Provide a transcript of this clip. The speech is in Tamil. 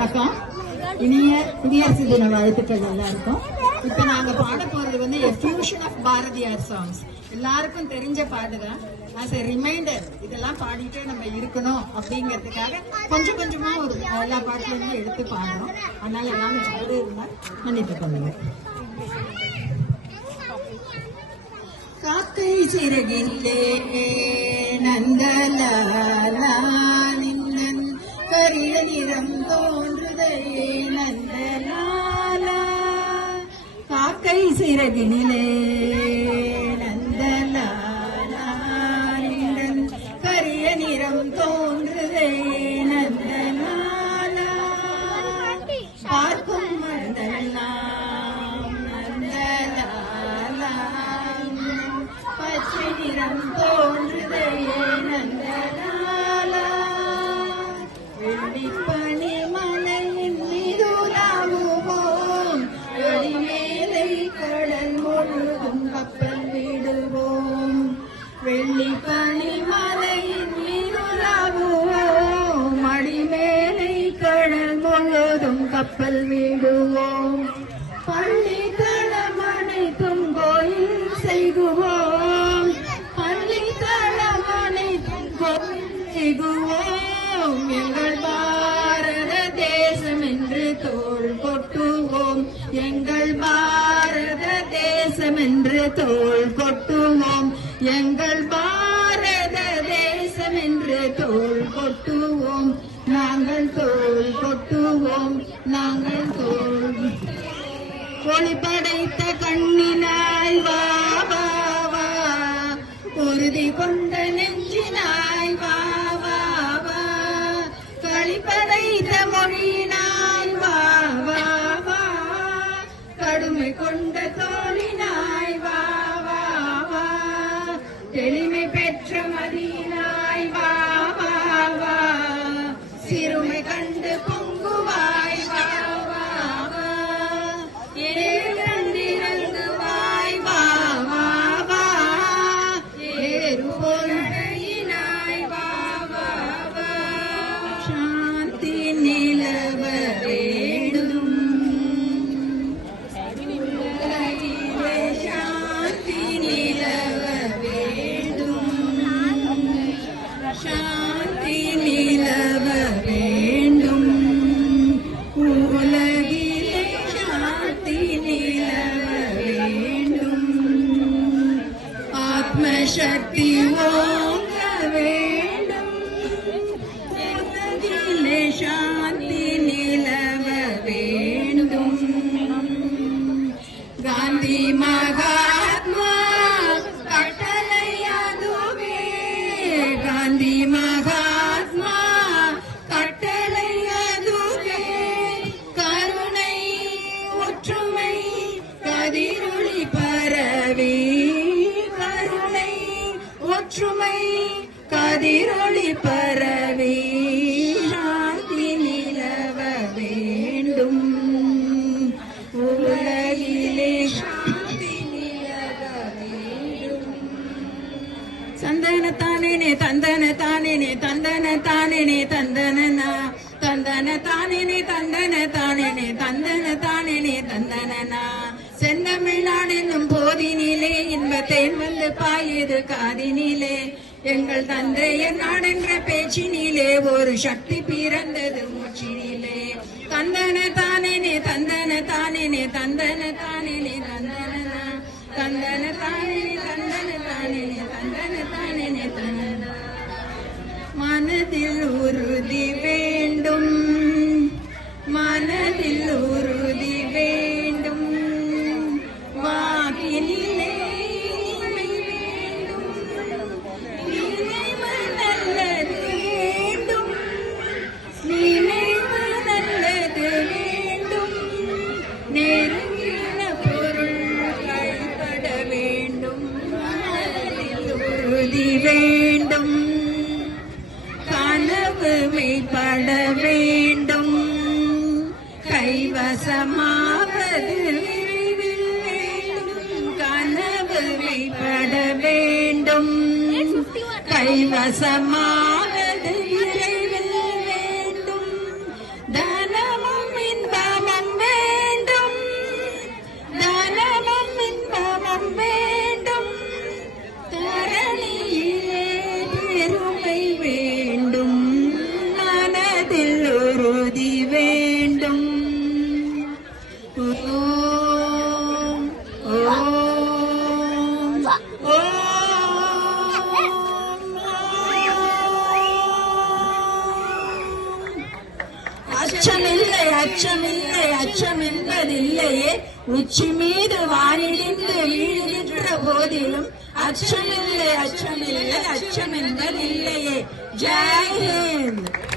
வணக்கம். இனிய குடியரசு தின வாழ்த்துக்கள் எல்லாருக்கும். இப்ப நாங்க பாட போறது வந்து a fusion of Bharathiyar songs. எல்லாருக்கும் தெரிஞ்ச பாட்டுதான். as a ரிமைண்டர் இதெல்லாம் பாடிட்டே நம்ம இருக்கணும் அப்படிங்கிறதுக்காக கொஞ்சம் கொஞ்சமா ஒரு எல்லா பாட்டுல இருந்து எடுத்து பாடுறோம். அதனால எல்லாமே பாடு இருந்தா மன்னித்துக் கொள்ளுங்க. காக்கை சிறகிலே நந்தலாலா நின்னன் கரிய நிறம் தோன்றுதே நந்தலாலா. காக்கை சிறகினிலே நந்தலாலா நின்னன் கரிய நிறம் தோன்றுதே நந்தலாலா. பார்க்கும் மனதெல்லாம் நந்தலாலா பச்சை நிறம் தோன்றுதே நந்தலாலா. வெள்ளிப்பனி மலையின் மீதுலாவுவோம், வெளிமேலை கடல் முழுதும் கப்பல் விடுவோம். வெள்ளிப்பனி மலையின் மீதுலாவுவோம், அடிமேலை கடல் முழுதும் கப்பல் விடுவோம். பள்ளி தளம் அனைத்தும் கோயில் செய்குவோம், பள்ளி தளம் அனைத்தும் கோயில் செய்குவோம். எங்கள் பாரத தேசம் என்று தோள் கொட்டுவோம், எங்கள் பாரத தேசம் என்று தோள் கொட்டுவோம், எங்கள் பாரத தேசம் என்று தோள் கொட்டுவோம். நாங்கள் தோள் கொட்டுவோம், நாங்கள் தோள். ஒளி படைத்த கண்ணினாய் வா வா வா, உறுதி கொண்ட நெஞ்சினாய் வா வா வா, களி படைத்த மொழியினாய் வா வா வா, கடுமை கொண்ட தோழினாய் வா வா வா, எளிமை பெற்ற மதியினாய் வா வா வா, சிறுமை கண்டு பொங்குவாய் வா வா வா, ஏறந்திறங்குவாய் வா வா வா, ஏறு பொருளினாய் வா வா வா. சாந்தி நிலவ வேண்டும், சாந்தி நிலவ வேண்டும், சாந்தி நிலவ வேண்டும், உலகிலே சாந்தி நிலவ வேண்டும். ஆத்மசக்தி ஓங்க வேண்டும், உலகிலே சாந்தி நிலவ வேண்டும். காந்தி மகாத்மா கட்டளை அதுவே, காந்தி மகாத்மா கட்டளை அதுவே, கருணை ஒற்றுமை கதிரொளி பரவி, கருணை ஒற்றுமை கதிரொளி பரவி, சாந்தி நிலவ வேண்டும், உலகிலே சாந்தி நிலவ வேண்டும். சந்தன தானேனே தந்தன தானேனே தந்தன தானேனே தந்தனனா, தந்தன தானேனே தந்தன தானேனே தந்தன தானேனே தந்தனனா. செந்தமிழ்நாடு என்னும் போதினிலே இன்பத்தேன் வந்து பாயுது காதினிலே, எங்கள் தந்தையர் நாடென்ற பேச்சினிலே ஒரு சக்தி பிறந்தது மூச்சினிலே. தந்தன தானேனே தந்தன தானேனே தந்தன தானேனே தந்தனனா, தந்தன தானேனே தந்தன தானேனே தந்தன தானேனே தந்தனா. மனதில் உறுதி வேண்டும், மனதில் உறுதி வேண்டும், வாக்கினிலே இனிமை வேண்டும், நினைவு நல்லது வேண்டும், நினைவு நல்லது வேண்டும், நெருங்கின பொருள் கைப்பட வேண்டும். மனதில் உறுதி வேண்டும், கனவு மெய்ப்பட வேண்டும், கைவசமாவது விரைவில் வேண்டும், கனவு மெய்ப்பட வேண்டும், கைவசமாவது விரைவில் வேண்டும், தனம் அச்சமில்லை அச்சம் என்பதில்லையே உச்சி மீது வானிலிருந்து வீழ்கின்ற போதிலும் அச்சமில்லை அச்சமில்லை அச்சம் என்பதில்லையே. ஜெய் ஹிந்த்.